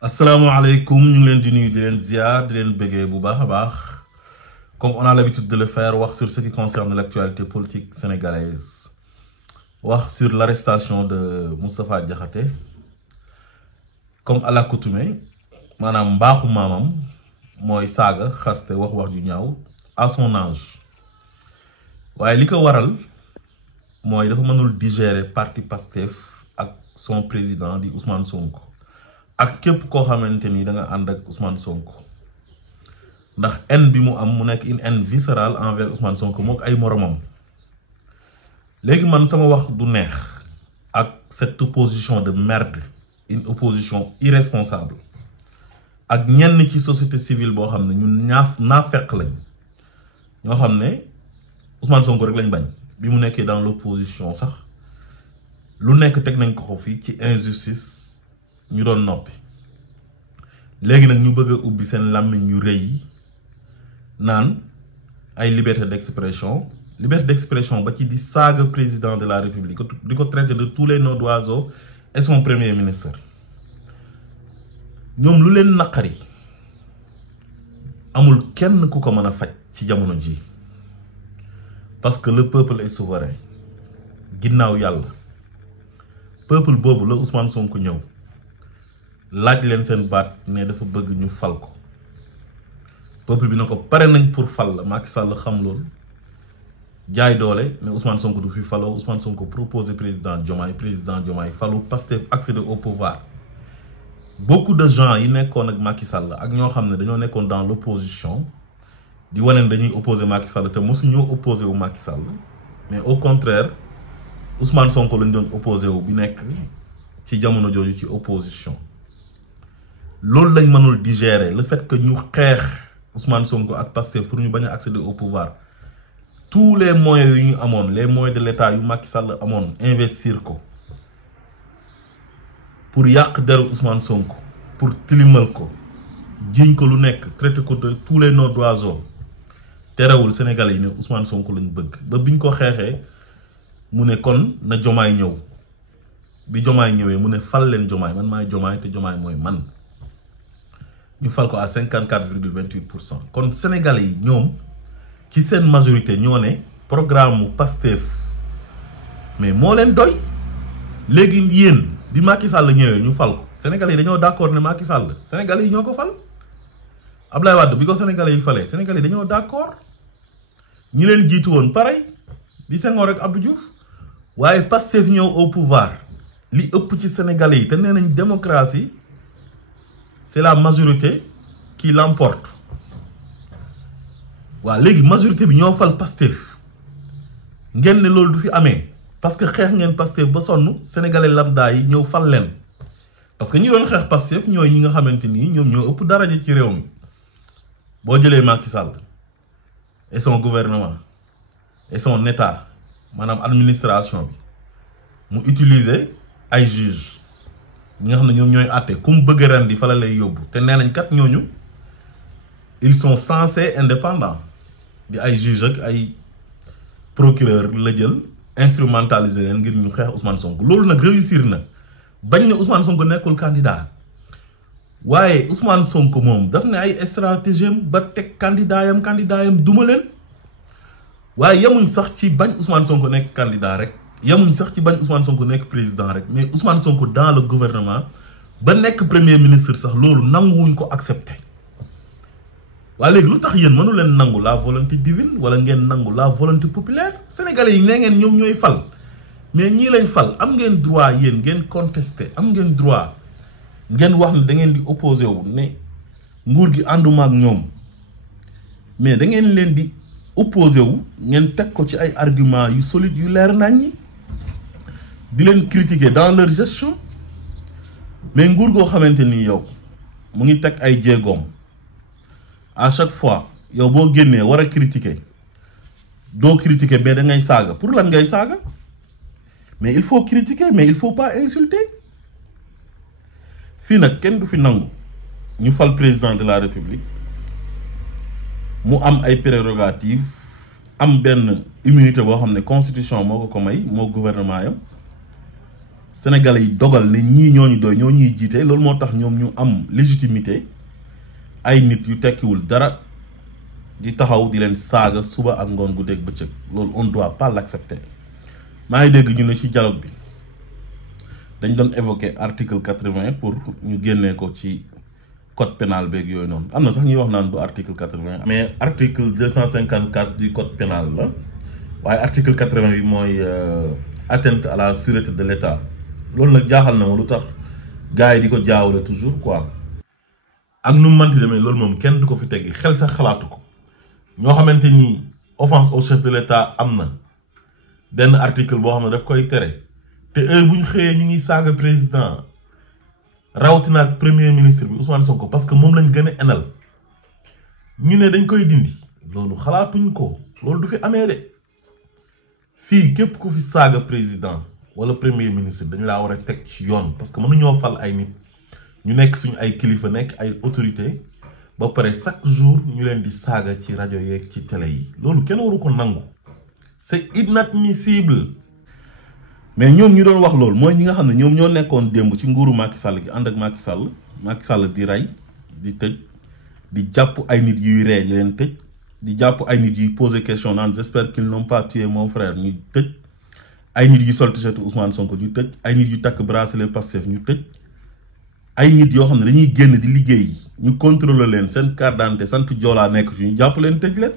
Asalaamaaleykum, ñu ngi leen di nuyu di leen ziar di leen bëggee bu baax a baax comme on a l'habitude de le faire wax sur ce qui concerne l'actualité politique sénégalaise wax sur l'arrestation de Moustapha Diakhaté comme à l'accoutumée maanaam mbaaxu maamam mooy saaga xaste wax ju ñaaw à son âge waaye li ko waral mooy dafa mënul digérer parti Pastef ak son président di Ousmane Sonko ak képp koo xamante ni da nga ànd ak Ousmane Sonko ndax haine bi mu am mu nekk une haine viscérale envers Ousmane Sonko mook ay moromam léegi man sama wax du neex ak cette opposition de merde, une opposition irresponsable ak ñenn ci société civile boo xam ne ñun naa fekk lañ ñoo xam ne Ousmane Sonko rek lañ bañ bi mu nekkee dans l'opposition sax lu nekk teg nañ ko fi ci injustice ñu doon noppi léegi nag ñu bëgg a ubbi seen làmmiñ ñu rëy naan ay liberté d'expression ba ci di saaga président de la république di ko traiter de tous les noms d'oiseaux et son premier ministre ñoom lu leen naqari amul kenn ku ko mën a faj ci jamono ji parce que le peuple est souverain ginnaaw yàlla peuple boobu la Ousmane Sonko ñëw laaj leen seen baat ne dafa bëgg ñu fal ko peuple bi na ko pare nañ pour fal la Macky Sall xam loolu jaay doole mais Ousmane Sonko du fi faloo Ousmane Sonko proposé président Diomaye falu Pastef accéder au pouvoir beaucoup de gens yi nekkoon ak Macky Sall ak ñoo xam ne dañoo nekkoon dans l'opposition di wane dañuy opposé Macky Sall te mosu ñoo opposé wu Macky Sall mais au contraire Ousmane Sonko lañ doon opposé wu bi nekk ci jamono jooju ci opposition loolu lañ mënul digérer le fait que ñu xeex Ousmane Sonko ak Pastef pour ñu bañ a accéder au pouvoir tous les moyens yu ñu amoon les moyens de l'État yu Macky Sall amoon investir ko pour yàq deru Ousmane Sonko pour tilimal ko jiñ ko lu nekk traiter ko de tous les noms d'oiseaux terewul Sénégalais yi ne Ousmane Sonko lañ bëgg ba biñ ko xeexee mu ne kon na Diomaye ñëw bi Diomaye ñëwee mu ne fal leen Diomaye man maay Diomaye te Diomaye mooy man ñu fal ko à 54,28%. kon Sénégalais yi ñoom ci seen majorité ñoo ne programme mu Pastef mais moo leen doy léegi yéen bi Macky Sall ñëwee ñu fal ko Sénégalais yi dañoo d'accord ne Macky Sall Sénégalais yi ñoo ko fal Ablaye Wade bi ko Sénégalais yi falee Sénégalais yi dañoo d'accord ñi leen jiitu woon pareil di Senghor ak Abdou Diouf waaye Pastef ñëw au pouvoir li ëpp ci Sénégalais yi te nee nañ démocratie c'est la majorité qui l'emporte waaw léegi majorité bi ñoo fal Pastef ngeen ne loolu du fi amee parce que xeex ngeen Pastef ba sonn sénégalais lambda yi ñëw fal leen parce que ñi doon xeex Pastef ñooy ñi nga xamante ni ñoom ñoo ëpp daraja ci réew mi boo jëlee Macky Sall et son gouvernement et son état maanaam administration bi mu utiliser ay juges ñi nga xam ne ñoom ñooy àtte ku mu bëgg ren di fa la lay yóbbu te nee nañ kat ñooñu ils sont censés indépendants di ay juges ak ay procureur la jël instrumentaliser leen ngir ñu xeex Ousmane Sonko loolu nag réussir na bañ ne Ousmane Sonko nekkul candidat waaye Ousmane Sonko moom daf ne ay stratégie ba teg candidat yam duma leen waaye yemuñ sax ci bañ Ousmane Sonko nekk candidat rek yemuñ sax ci bañ Ousmane Sonko nekk président rek mais Ousmane Sonko dans le gouvernement ba nekk premier ministre sax loolu nanguwuñ ko accepter waaye léegi lu tax yéen mënu leen nangu la volonté divine wala ngeen nangu la volonté populaire sénégalais yi nee ngeen ñoom ñooy fal mais ñii lañ fal am ngeen droit yéen ngeen contester am ngeen droit ngeen wax ne da ngeen di opposé wu ne nguur gi ànduma ak ñoom mais da ngeen leen di opposé wu ngeen teg ko ci ay arguments yu solide yu leer nañ di leen critiquer dans leur gestion mais nguur goo xamante ni yow mu ngi teg ay jéegoom à chaque fois yow boo génnee war a critiquer doo critiquer mais da ngay saaga pour lan ngay saaga mais il faut critiquer mais il faut pas insulter fii nag kenn du fi nangu ñu fal président de la république mu am ay prérogatives am benn immunité boo xam ne constitution moo ko may moo gouvernement yam sénégalais yi dogal ne ñii ñooñu doy ñoo ñuy jiite loolu moo tax ñoom ñu am légitimité ay nit yu tekkiwul dara di taxaw di leen saaga suba ak ngoon guddeeg bëccëg loolu on doit pas l'accepter. maa ngi dégg ñu ne ci dialogue bi dañ doon évoquer article 80 pour ñu génnee ko ci code pénal beeg yooyu noonu am na sax ñuy wax naan du article 80. mais article 254 du code pénal la waaye article 80 bi mooy atteinte à la sûreté de l'État loolu nag jaaxal na ma lu tax gars yi di ko jaawale toujours quoi. ak nu mu mënti demee loolu moom kenn du ko fi teggi xel sax xalaatu ko ñoo xamante ni offense au chef de l'État am na benn article boo xam ne daf koy tere te heure bu ñu xëyee ñu ngi saaga président rawatina ak premier ministre bi Ousmane Sonko parce que moom lañ gën a enal ñu ne dañ koy dindi loolu xalaatuñ ko loolu du fi amee de fii képp ku fi saaga président wala premier ministre dañ laa war a teg ci yoon parce que mënuñoo fal ay nit ñu nekk suñu ay kilifa nekk ay autorité ba pare chaque jour ñu leen di saaga ci rajo yeeg ci télé yi loolu kenn waru ko nangu c'est inadmissible. mais ñoom ñu doon wax loolu mooy ñi nga xam ne ñoom ñoo nekkoon démb ci nguuru Macky Sall gi ànd ak Macky Sall di rey di tëj di jàpp ay nit yuy ree di leen tëj di jàpp ay nit yuy poser question naan j'espère qu'ils n'ont pas tué mon frère ñu tëj ay nit yu sol t-shirt Ousmane Sonko ñu tëj ay nit yu takk bracelet Pastef ñu tëj ay nit yoo xam ne dañuy génn di liggéey ñu contrôler leen seen carte d'identité sant joolaa nekk fi ñu jàpp leen tëj leen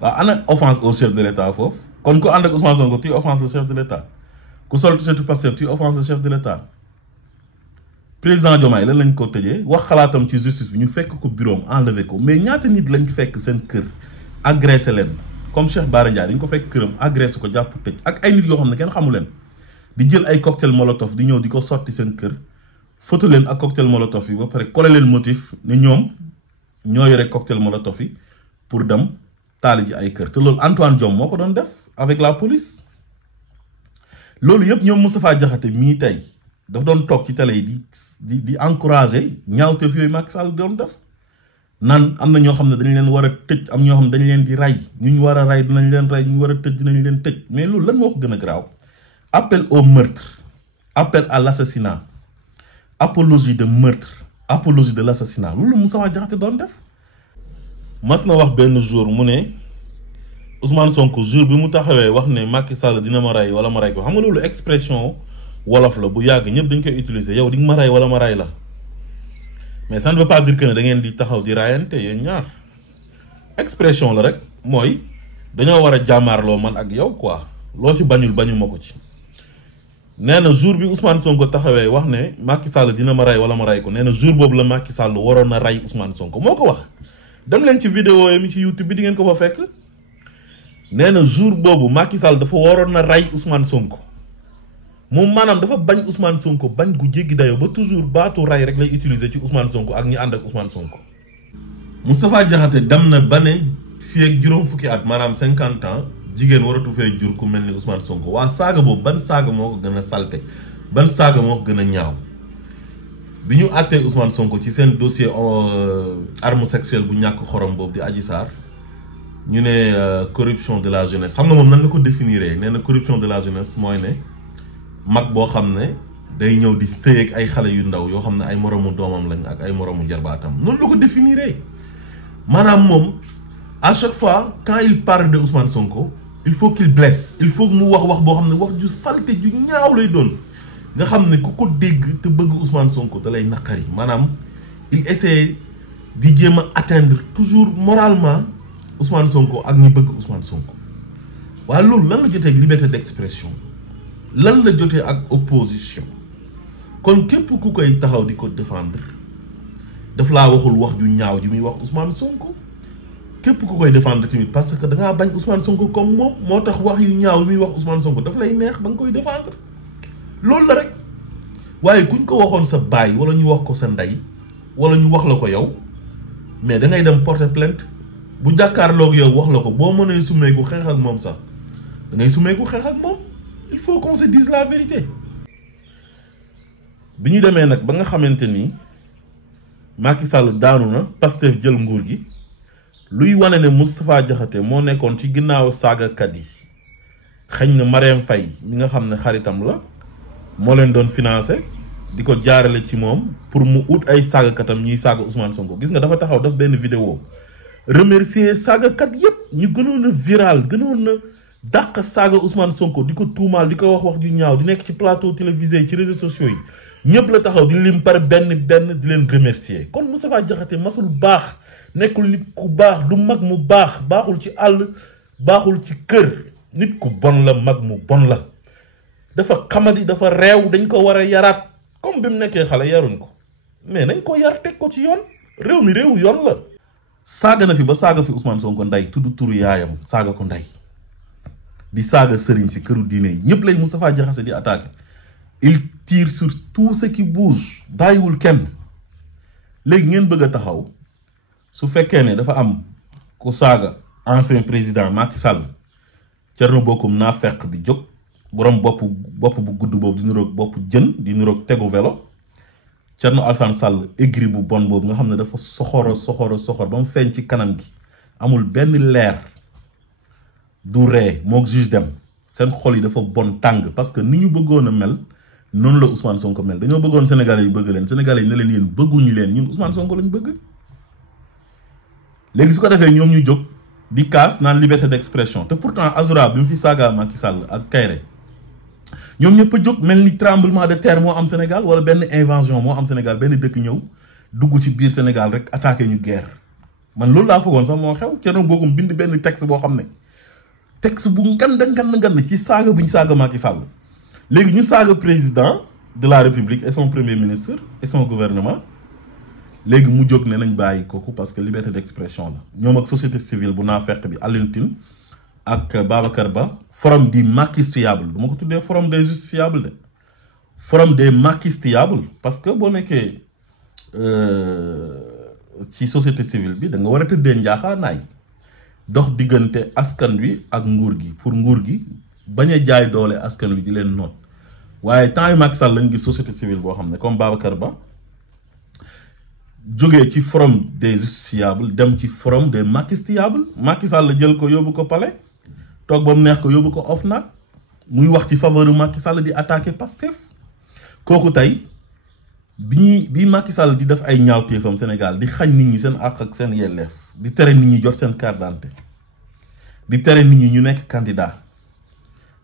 waaw ana offense au chef de l'État foofu kon ku ànd ak Ousmane Sonko tu offense le chef de l'État ku sol t-shirt Pastef tu offense le chef de l'État. président Diomaye lan lañ ko tëjee wax xalaatam ci justice bi ñu fekk ko bureau am enlevé ko mais ñaata nit lañ fekk seen kër agressé leen comme Cheikh Bara Ndiaye dañ ko fekk këram agressé ko jàpp tëj ak ay nit yoo xam ne kenn xamu leen di jël ay cocktail molotov di ñëw di ko sotti seen kër photo leen ak cocktail molotov yi ba pare collé leen motif ne ñoom ñoo yore cocktail molotov yi pour dem taali ji ay kër te loolu Antoine Diome moo ko doon def avec la police. loolu yëpp ñoom Moustapha Diakhaté mii tey daf doon toog ci télé yi di encourager ñaawteef yooyu Macky Sall doon def naan am na ñoo xam ne dañ leen war a tëj am ñoo xam ne dañ leen di rey ñu war a rey dinañ leen rey ñu war a tëj dinañ leen tëj mais loolu lan moo ko gën a graaw appel au meurtre appel à l'assassinat apologie de meurtre apologie de l'assassinat loolu Moustapha Diakhaté doon def. mas na wax benn jour mu ne Ousmane Sonko jour bi mu taxawee wax ne Macky Sall dina ma rey wala ma rey ko xam nga loolu expression wolof la bu yàgg ñëpp dañ koy utiliser yow di nga ma rey wala ma rey la mais ça ne veut pas dire que ne da ngeen di taxaw di raayante yéen ñaar expression la rek mooy dañoo war a jàmmaarloo man ak yow quoi loo ci bañul bañu ma ko ci. nee na jour bi Ousmane Sonko taxawee wax ne Macky Sall dina ma rey wala ma rey ko nee na jour boobu la Macky Sall waroon na rey Ousmane Sonko moo ko wax dem leen ci vidéo yi ci YouTube bi di ngeen ko fa fekk. nee na jour boobu Macky Sall dafa waroon na rey Ousmane Sonko moom maanaam dafa bañ Ousmane Sonko bañ gu jéggi dayoo ba toujours baatu rey rek lay utiliser ci Ousmane Sonko ak ñi ànd ak Ousmane Sonko. Moustapha Diakhaté dem na ba ne fii ak juróom fukki at maanaam 50 ans jigéen waratu fee jur ku mel ni Ousmane Sonko waa saaga boobu ban saaga moo ko gën a salte ban saaga moo ko gën a ñaaw bi ñu àttee Ousmane Sonko ci seen dossier arme sexuelle bu ñàkk xorom boobu di Adji Sarr. ñu ne corruption de la jeunesse xam nga moom nan la ko définir nee na corruption de la jeunesse mooy ne mag boo xam ne day ñëw di sëy ak ay xale yu ndaw yoo xam ne ay moromu doomam lañ ak ay moromu jarbaatam noonu la ko définir maanaam moom à chaque fois quand il parle de Ousmane Sonko il faut qu'il blesse il faut mu wax boo xam ne wax ju salte ju ñaaw lay doon nga xam ne ku ko dégg te bëgg Ousmane Sonko da lay naqari maanaam il essaie di jéem a atteindre toujours moralement Ousmane Sonko ak ñi bëgg Ousmane Sonko waaye loolu lan la jotee ak liberté d'expression lan la jotee ak opposition kon képp ku koy taxaw di ko défendre daf laa waxul wax ju ñaaw ji muy wax Ousmane Sonko képp ku koy défendre tamit parce que da ngaa bañ Ousmane Sonko comme moom moo tax wax yu ñaaw yi muy wax Ousmane Sonko daf lay neex ba nga koy défendre loolu la rek waaye kuñ ko waxoon sa baay wala ñu wax ko sa ndey wala ñu wax la ko yow mais da ngay dem porter plainte. bu jàkkaarloog yow wax la ko boo mënee sumeeku xeex ak moom sax da ngay sumeeku xeex ak moom il faut qu'on se dise la vérité. bi ñu demee nag ba nga xamante ni Macky Sall daanu na Pastef jël nguur gi luy wane ne Moustapha Diakhaté moo nekkoon ci ginnaaw saagakat yi xëñ na Marème Faye mi nga xam ne xaritam la moo leen doon financé di ko jaarale ci moom pour mu ut ay saagakatam ñuy saaga Ousmane Sonko. Gis nga dafa taxaw def benn vidéo remercier saagakat yépp ñu gënoon a viral gënoon a dàq saaga Ousmane Sonko di ko tuumaal di ko wax ju ñaaw di nekk ci plateau télévisé ci réseaux sociaux yi ñëpp la taxaw di lim par benn di leen remercier. kon Moustapha Diakhaté masul baax nekkul nit ku baax du mag mu baax baaxul ci àll baaxul ci kër nit ku bon la mag mu bon la dafa xamadi dafa réew dañ ko war a yaraat comme bi mu nekkee xale yaruñ ko mais nañ ko yar teg ko ci yoon réew mi réewu yoon la. saaga na fi ba saaga fi Ousmane Sonko nday tudd turu yaayam saaga ko nday di saaga sëriñ si këru diine yi ñëpp lay Moustapha Diakhaté di attaqué. Il tire sur tout ce qui bouge bàyyiwul kenn léegi ngeen bëgg a taxaw su fekkee ne dafa am ku saaga ancien président Macky Sall Thierno Bocoum naa fekk bi jóg borom bopp bu gudd boobu di niroog bopp jën di niroog tegu vélo Thierno Alassane Sall aigri bu bon boobu nga xam ne dafa soxor ba mu feeñ ci kanam gi amul benn leer du ree moog juge dem seen xol yi dafa bon tàng parce que ni ñu bëggoon a mel noonu la Ousmane Sonko mel dañoo bëggoon Sénégalais yi bëgg leen Sénégalais yi ne leen yéen bëgguñu leen ñun Ousmane Sonko lañ bëgg. léegi su ko defee ñoom ñu jóg di kaas naan liberté d'expression te pourtant Azura bi mu fi saaga Macky Sall ak Kayré ñoom ñëpp a jóg mel ni tremblement de terre moo am Sénégal wala benn invasion moo am Sénégal benn dëkk ñëw dugg ci biir Sénégal rek attaqué ñu guerre man loolu laa foogoon sax moo xew Thierno Bocoum bind benn texte boo xam ne texte bu ngan ci saaga bu ñu saaga Macky Sall. léegi ñu saaga président de la République et son premier ministre et son gouvernement léegi mu jóg ne nañ bàyyi kooku parce que liberté d'expression la ñoom ak société civile bu naa fekk bi Alioune Tine ak Babacar Ba forum di maquistiable du ma ko tuddee forum des justiciables de forum des maquistiables parce que boo nekkee ci société civile bi da nga war a tëddee njaaxaanaay dox diggante askan wi ak nguur gi pour nguur gi bañ a jaay doole askan wi di leen noot waaye temps yi Macky Sall lañ gis société civile boo xam ne comme Babacar Ba jógee ci forum des justiciables dem ci forum des maquistiables Macky Sall la jël ko yóbbu ko palais toog ba mu neex ko yóbbu ko OFNAC muy wax ci faveur Macky Sall di attaquer Pastef kooku tey bi Macky Sall di def ay ñaawteefam Sénégal di xañ nit ñi seen àq ak seen yelleef di tere nit ñi jot seen carte d'identité di tere nit ñi ñu nekk candidat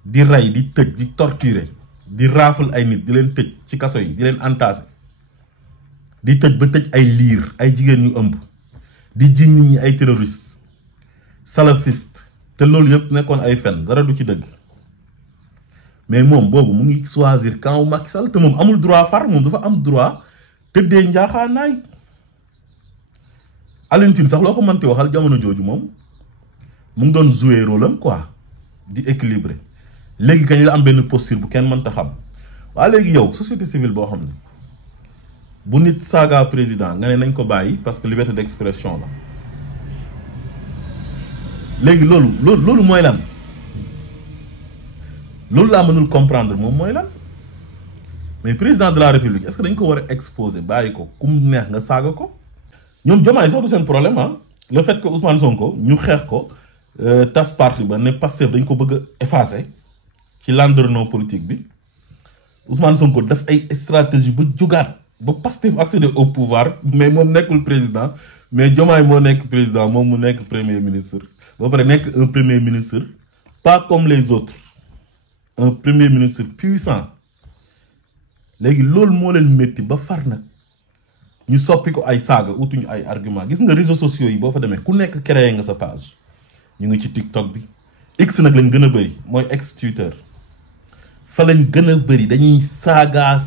di rey di tëj di torturer di raafal ay nit di leen tëj ci kaso yi di leen entassé di tëj ba tëj ay liir ay jigéen ñu ëmb di jiñ nit ñi ay terroriste salafiste te loolu yëpp nekkoon ay fen dara du ci dëgg mais moom boobu mu ngi choisir camp wu Macky Sall te moom amul droit far moom dafa am droit tëddee njaaxaanaay Alioune Tine sax loo ko mënti waxal jamono jooju moom mu ngi doon jouer rôle am quoi di équilibrer léegi kañ la am benn posture bu kenn mënta xam waa léegi yow société civile boo xam ne bu nit saaga président nga ne nañ ko bàyyi parce que liberté d'expression la léegi loolu mooy lan loolu laa mënul comprendre moom mooy lan mais président de la république est-ce que dañ ko war a exposer bàyyi ko ku mu neex nga saaga ko ñoom Diomaye sax du seen problème ah le fait que Ousmane Sonko ñu xeex ko tas parti ba ne Pastef dañ ko bëgg a effacer ci landerneau politique bi Ousmane Sonko def ay stratégie ba jógaat ba Pastef accéder au pouvoir mais moom nekkul président mais Diomaye moo nekk président moom mu nekk premier ministre ba pare nekk un premier ministre pas comme les autres un premier ministre puissant léegi loolu moo leen métti ba far nag ñu soppi ko ay saaga utuñu ay argument gis nga réseaux sociaux yi boo fa demee ku nekk créé nga sa page ñu ngi ci TikTok bi X nag lañ gën a bëri mooy ex Twitter fa lañ gën a bëri dañuy saaga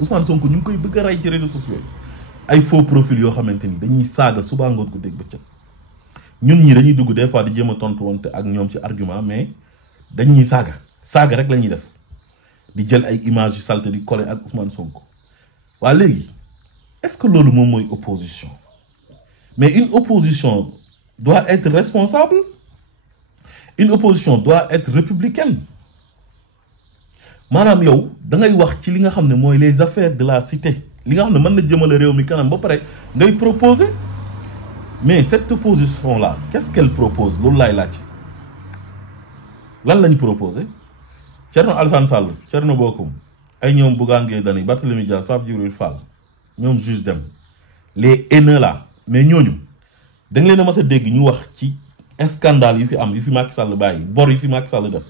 Ousmane Sonko ñu ngi koy bëgg a rey ci réseaux sociaux yi ay faux profil yoo xamante ni dañuy saaga suba ngoon ko dégg bëccëg ñun ñi dañuy dugg des fois di jéem a tontu wante ak ñoom ci argument mais dañuy saaga rek la ñuy def di jël ay images yu salte di coller ak Ousmane Sonko waa léegi est-ce que loolu moom mooy opposition mais une opposition doit être responsable une opposition doit être républicaine maanaam yow da ngay wax ci li nga xam ne mooy les affaires de la cité li nga xam ne mën na jëmale réew mi kanam ba pare ngay proposer mais cette opposition là qu'est-ce qu'elle propose loolu laay laaj lan lañ proposer Thierno Alassane Sall Thierno Bocoum ay ñoom Bougane Gueye Dany Barthélémy Dias Pape Djibril Fall ñoom juge dem les haineux là mais ñooñu da nga leen a mas a dégg ñu wax ci scandale yu fi am yu fi Macky Sall bàyyi bor yu fi Macky Sall def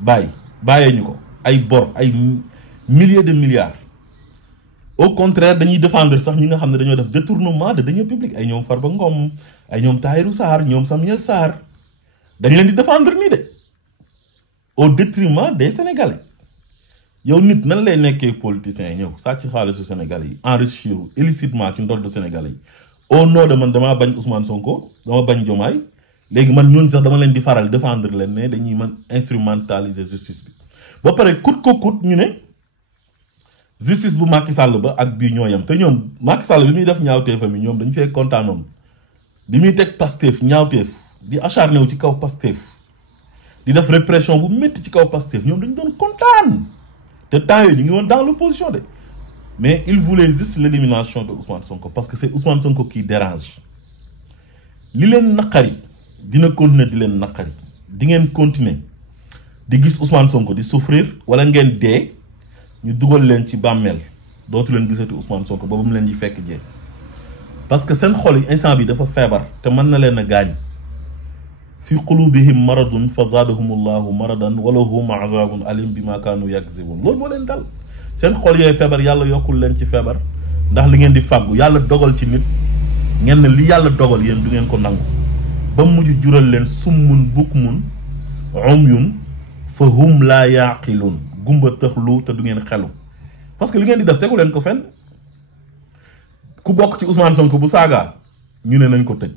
bàyyee ñu ko ay bor ay milliers de milliards. Au contraire dañuy défendre sax ñi nga xam ne dañoo def détournement de deniers publics ay ñoom Farba Ngom ay ñoom Tahirou Sarr ñoom Samuel Sarr dañ leen di défendre nii de au détriment des Sénégalais yow nit nan lay nekkee politiciens ñëw sàcc xaalisu Sénégalais yi enrichir illicitement ci ndodd Sénégalais yi au nom de man damaa bañ Ousmane Sonko dama bañ Diomaye léegi man ñooñu sax dama leen di faral défendre leen ne dañuy mën instrumentaliser justice bi ba pare coûte que coûte ñu ne justice bu Macky Sall ba ak bii ñooyam te ñoom Macky Sall bi muy def ñaawteefam yi ñoom dañu fee kontaanoon bi muy teg Pastef ñaawteef di acharné wu ci kaw Pastef di def répression bu métti ci kaw Pastef ñoom dañu doon kontaan te temps yooyu ñu ngi woon dans l'opposition de mais il voulait juste l'élimination de Ousmane Sonko parce que c'est Ousmane Sonko qui dérange li leen naqari dina continuer di leen naqari di ngeen continuer di gis Ousmane Sonko di souffrir wala ngeen dee ñu dugal leen ci bàmmeel dootu leen gisati Ousmane Sonko ba mu leen di fekk jee parce que seen xol yi instant bi dafa feebar te mën na leen a gaañ fi qulubihim maradun fa zaadahumullahu maradan wala hum azabun alim bima kaanu yakzibun loolu moo leen dal seen xol yooyu feebar yàlla yokkul leen ci feebar ndax li ngeen di fàggu yàlla dogal ci nit ngeen ne li yàlla dogal yéen du ngeen ko nangu ba mujj jural leen summun bukmun umyun fa hum laa yaqilun gumba tëxlu te du ngeen xelu parce que li ngeen di def tegu leen ko fenn ku bokk ci Ousmane Sonko bu saaga ñu ne nañ ko tëj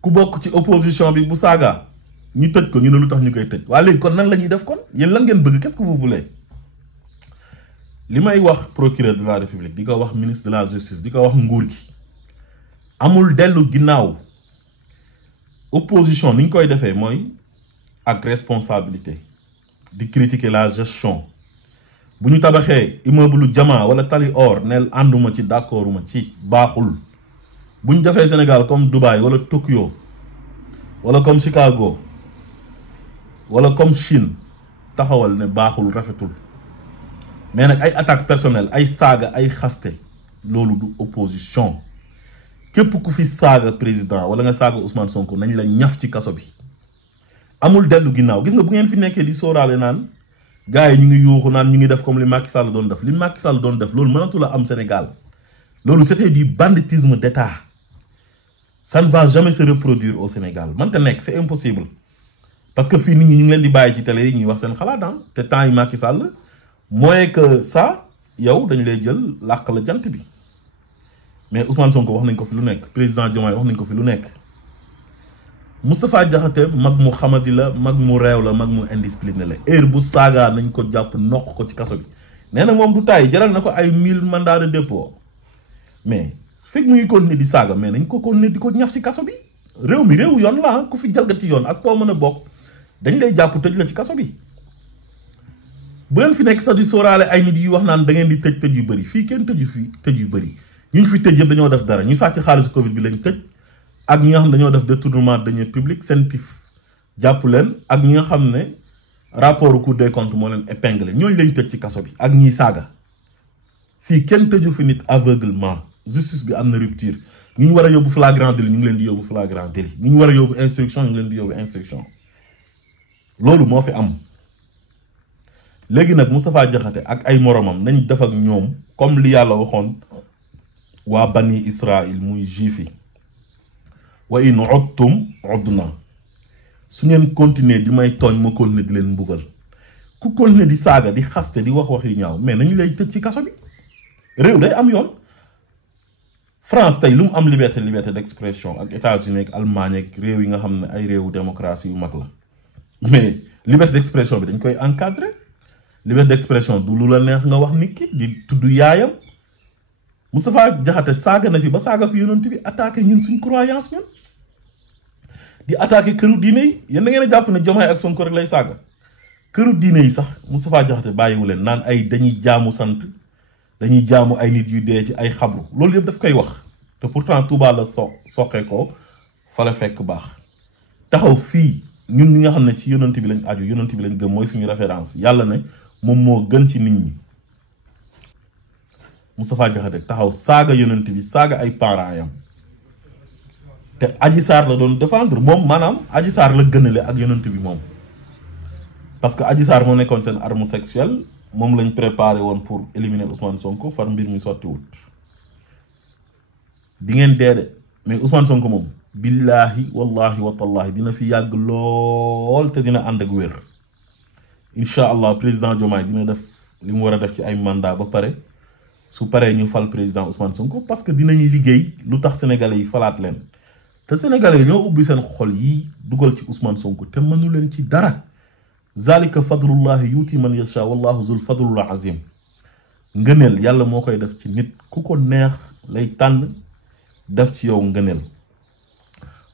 ku bokk ci opposition bi bu saaga ñu tëj ko ñu ne lu tax ñu koy tëj waa léegi kon nan la ñuy def kon yéen lan ngeen bëgg qu'est-ce que vous voulez li may wax procureur de la République di ko wax ministre de la justice di ko wax nguur gi amul dellu ginnaaw opposition ni ñu koy defee mooy ak responsabilité di critiquer la gestion bu ñu tabaxee immeuble Jama wala Tali Or neel ànduma ci d'accorduma ci baaxul bu ñu defee Sénégal comme Dubaï wala Tokyo wala comme Chicago wala comme Chine taxawal ne baaxul rafetul mais nag ay attaque personnelle ay saaga ay xaste loolu du opposition képp ku fi saaga président wala nga saaga Ousmane Sonko nañ la ñaf ci kaso bi amul dellu ginnaaw gis nga bu ngeen fi nekkee di sóoraale naan gars yi ñu ngi yuuxu naan ñu ngi def comme li Macky Sall doon def li Macky Sall doon def loolu mënatu la am Sénégal loolu c'était du banditisme d'État ça ne va jamais se reproduire au Sénégal mënta nekk c'est impossible parce que fii nit ñi ñu ngi leen di bàyyi ci télé yi ñuy wax seen xalaat te temps yi Macky Sall mooy que ça yow dañu lay jël làq la jant bi mais Ousmane Sonko wax nañ ko fi lu nekk président Diomaye wax nañ ko fi lu nekk Moustapha Diakhaté mag mu xamadi la mag mu réew la mag mu indiscipliné la heure bu saaga nañ ko jàpp noq ko ci kaso bi nee na moom du tàyyi jaral na ko ay 1000 mandats de dépôt mais fekk mu ngi continuer di saaga mais nañ ko continuer di ko ñaf ci kaso bi réew mi réew yoon la ku fi jalgati yoon ak foo mën a bokk dañ lay jàpp tëj la ci kaso bi bu leen fi nekk sax di sóoraale ay nit yi wax naan da ngeen di tëj yu bëri fii kenn tëju fi tëj yu bëri ñu fi tëj yëpp dañoo def dara ñu sàcc xaalisu Covid bi lañ tëj ak ñi nga xam dañoo def détournement de deniers publics sentif jàpp leen ak ñi nga xam ne rapport Cour des comptes moo leen épinglé ñooñu lañ tëj ci kaso bi ak ñiy saaga fii kenn tëju fi nit aveuglement justice bi am na rupture ñu ñu war a yóbbu flagrant délit ñu ngi leen di yóbbu flagrant délit ñu war a yóbbu instruction ñu ngi leen di yóbbu instruction loolu moo fi am léegi nag Moustapha Diakhaté ak ay moromam nañ def ak ñoom comme li yàlla waxoon waa bani Israël muy juif yi wa in udtum udna su ngeen continuer di may tooñ ma continuer di leen mbugal ku continuer di saaga di xaste di wax yu ñaaw mais nañu lay tëj ci kaso bi réew day am yoon France tey lu mu am liberté d'expression ak États-Unis ak Allemagne ak réew yi nga xam ne ay réewu démocratie yu mag la mais liberté d'expression bi dañ koy encadrer liberté d'expression du lu la neex nga wax nit ki di tudd yaayam Moustapha Diakhaté saaga na fi ba saaga fi yonent bi attaqué ñun suñ croyance ñun di attaqué këru diine yi yéen da ngeen a jàpp ne Diomaye ak Sonko rek lay saaga këru diine yi sax Moustapha Diakhaté bàyyiwu leen naan ay dañuy jaamu sant dañuy jaamu ay nit yu dee ci ay xabru loolu yëpp daf koy wax te pourtant Touba la soqee ko fa la fekk baax taxaw fii ñun ñi nga xam ne ci yonent bi lañ aju yonent bi lañ gëm mooy suñu référence yàlla ne moom moo gën ci nit ñi Moustapha Diakhaté taxaw saaga yonent bi saaga ay parents yam te Adji Sarr la doon défendre moom maanaam Adji Sarr la gënale ak yonent bi moom parce que Adji Sarr moo nekkoon seen arme sexuelle moom lañ préparé woon pour éliminer Ousmane Sonko far mbir mi sotti wut di ngeen dee de mais Ousmane Sonko moom billahi wallahi wa tallahi dina fi yàgg lool te dina ànd ak wér incha allah président Diomaye dina def li mu war a def ci ay mandat ba pare su paree ñu fal président Ousmane Sonko parce que dinañu liggéey lu tax sénégalais yi falaat leen te sénégalais yi ñoo ubbi seen xol yi dugal ci Ousmane Sonko te mënu leen ci dara zalika fadlullahi yuuti man yasha wallahu zul fadlul azim ngëneel yàlla moo koy def ci nit ku ko neex lay tànn def ci yow ngëneel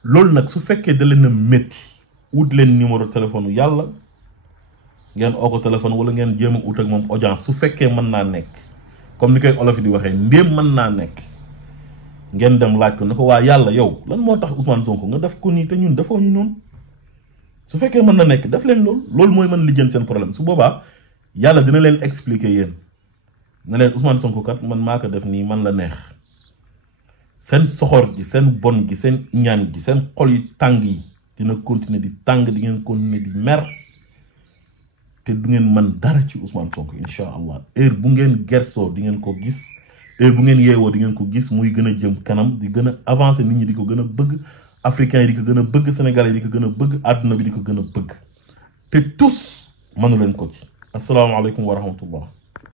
loolu nag su fekkee da leen a métti wut leen numéro téléphone yàlla ngeen oo ko téléphone wala ngeen jéem a ut ak moom audience su fekkee mën naa nekk comme ni koy olof di waxee ndéem mën naa nekk ngeen dem laaj ko ne ko waa yàlla yow lan moo tax Ousmane Sonko nga def ko nii te ñun defoo ñu noonu su fekkee mën na nekk def leen loolu mooy mën lijjën seen problème su boobaa yàlla dina leen expliquer yéen ne leen Ousmane Sonko kat man maa ko def nii man la neex seen soxor gi seen bon gi seen ñaan gi seen xol yi tàng yi dina continuer di tàng di ngeen continuer di mer te du ngeen mën dara ci Ousmane Sonko incha allah heure bu ngeen gersoo di ngeen ko gis heure bu ngeen yeewoo di ngeen ko gis muy gën a jëm kanam di gën a avancer nit ñi di ko gën a bëgg africains yi di ko gën a bëgg sénégalais yi di ko gën a bëgg àdduna bi di ko gën a bëgg te tous mënu leen ko ci asalaamaaleykum wa rahmatullah